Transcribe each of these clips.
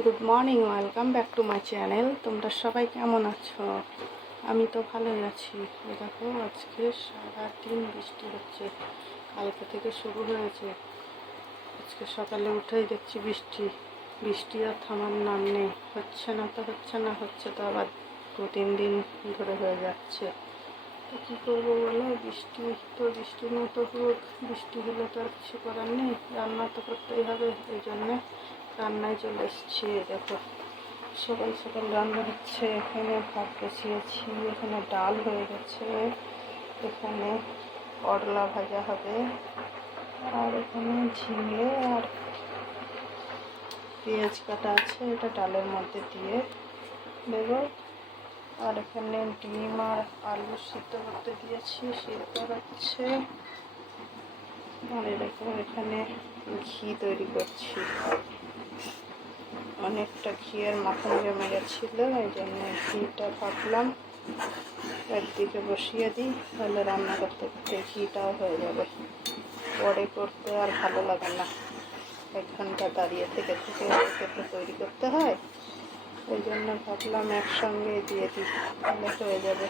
Good morning, welcome back to my channel. তোমরা সবাই কেমন আছো? আমি তো ভালোই আছি। দেখো, আজকে সারাদিন বৃষ্টি হচ্ছে, কালকে থেকে শুরু হয়েছে। আজকে সকালে উঠেই দেখছি বৃষ্টি বৃষ্টি আর থামার নাম নেই। হচ্ছে না তো হচ্ছে না, হচ্ছে তো আবার 2-3 দিন ধরে হয়ে যাচ্ছে। তো কী করবো বলো, বৃষ্টির মতো হোক, বৃষ্টি হলে তো আর কিছু করার নেই, রান্না তো করতেই হবে। এই জন্যে রান্নায় চলে এসেছি। দেখো, সকাল সকাল রান্না হচ্ছে। এখানে ভাত বসিয়েছি, এখানে ডাল হয়ে গেছে, এখানে করলা ভাজা হবে, আর এখানে ঝিঙে আর পেঁয়াজ কাটা আছে, এটা ডালের মধ্যে দিয়ে দেবো। আর এখানে ডিম আর আলু সিদ্ধ করতে দিয়েছি, সিদ্ধ হচ্ছে। আর এরকম এখানে ঘি তৈরি করছি, অনেকটা ঘিয়ের মাখন জমে গেছিলো, এই জন্য ঘিটা ভাবলাম একদিকে বসিয়ে দিই, তাহলে রান্না করতে করতে ঘিটাও হয়ে যাবে। পরে করতে আর ভালো লাগে না, 1 ঘন্টা দাঁড়িয়ে থেকে তৈরি করতে হয়। ওই জন্য ভাবলাম একসঙ্গে দিয়ে দিই, তাহলে হয়ে যাবে।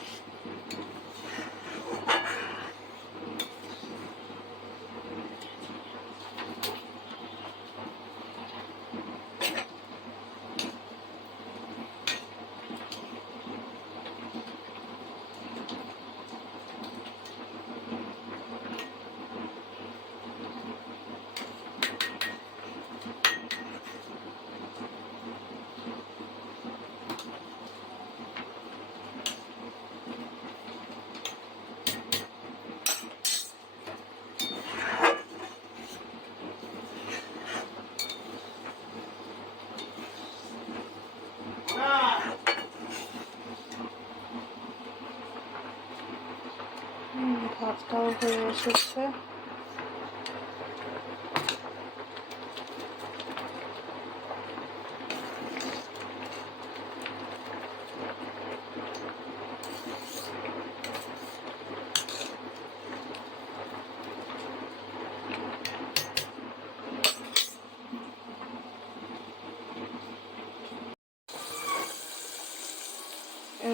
ভাতটাও হয়ে এসেছে।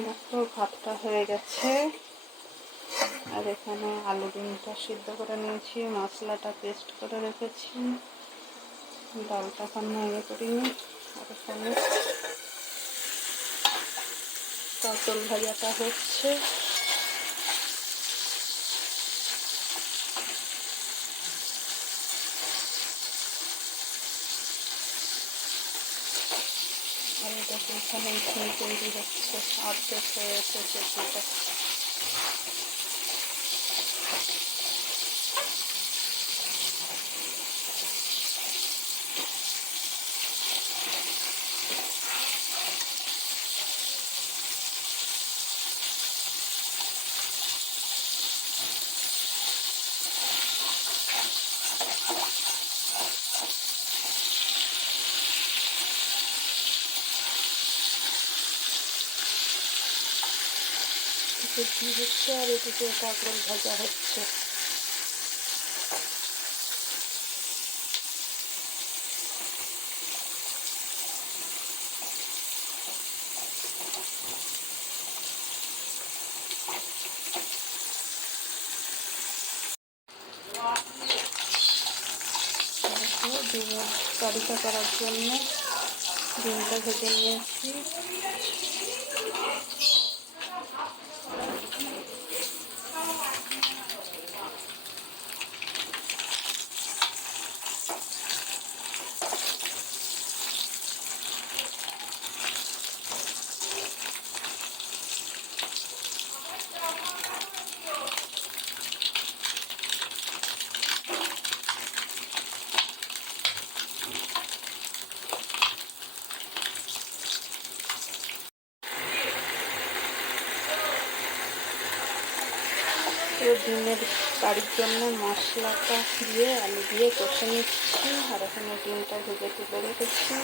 দেখো, ভাতটা হয়ে গেছে। আর এখানে আলু ডিমটা সিদ্ধ করে নিয়েছি, মশলাটা পেস্ট করে রেখেছি, ডালটা এখনো ইয়ে করিনি। আর এখানে পটল ভাজাটা হচ্ছে। আর দেখো, এখানে ঘি তৈরি হচ্ছে, অর্ধেক হয়ে এসেছে ঘিটা। এদিকে ঘি হচ্ছে আর এদিকে কাঁকরোল ভাজা হচ্ছে। ডিমের কারিটা করার জন্য ডিমটা ভেজে নিয়েছি। ডিমের কারির জন্য মশলাটা দিয়ে আলু দিয়ে কষে নিচ্ছি। আর এখানে ডিমটা ভেজে তুলে রেখেছি।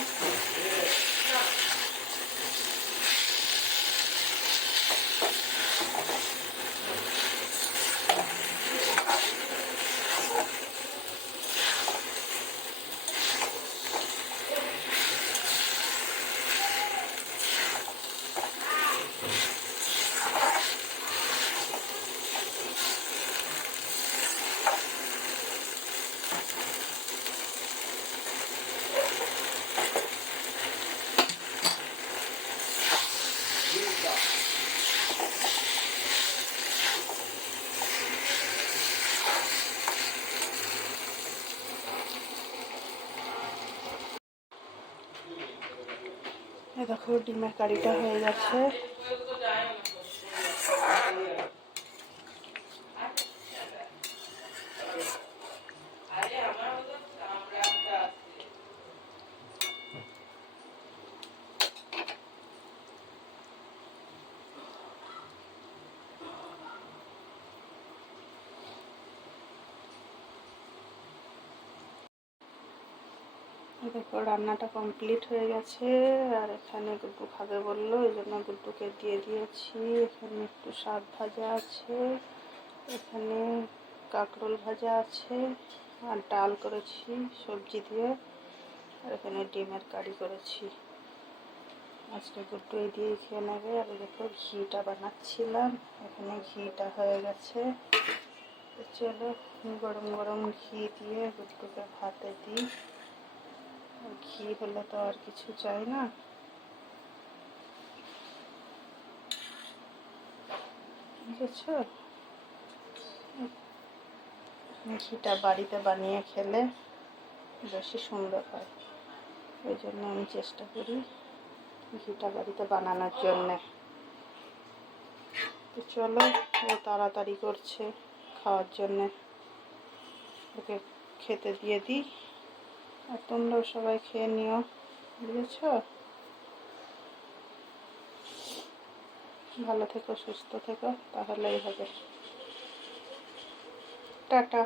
এই দেখো ডিমের কারিটা হয়ে গেছে। দেখো রান্নাটা কমপ্লিট হয়ে গেছে। আর এখানে গুড্ডু খাবে বললো, এই জন্য গুড্ডুকে দিয়ে দিয়েছি। এখানে একটু শাক ভাজা আছে, এখানে কাঁকরোল ভাজা আছে, আর ডাল করেছি সবজি দিয়ে, আর এখানে ডিমের কারি করেছি। আজকে গুড্ডু এই দিয়ে খেয়ে নেবে। আর দেখো ঘিটা বানাচ্ছিলাম, এখানে ঘিটা হয়ে গেছে। চলো গরম গরম ঘি দিয়ে গুড্ডুকে ভাতে দিই। ঘি হলে তো আর কিছু চাই না। বুঝেছো, ঘিটা বাড়িতে বানিয়ে খেলে বেশি সুন্দর হয়, ওই জন্য আমি চেষ্টা করি ঘিটা বাড়িতে বানানোর জন্যে। তো চলো, ও তাড়াতাড়ি করছে খাওয়ার জন্যে, ওকে খেতে দিয়ে দিই। আর তোমরাও সবাই খেয়ে নিও, বুঝেছ? ভালো থেকো, সুস্থ থেকো, তাহলেই হবে। টাটা।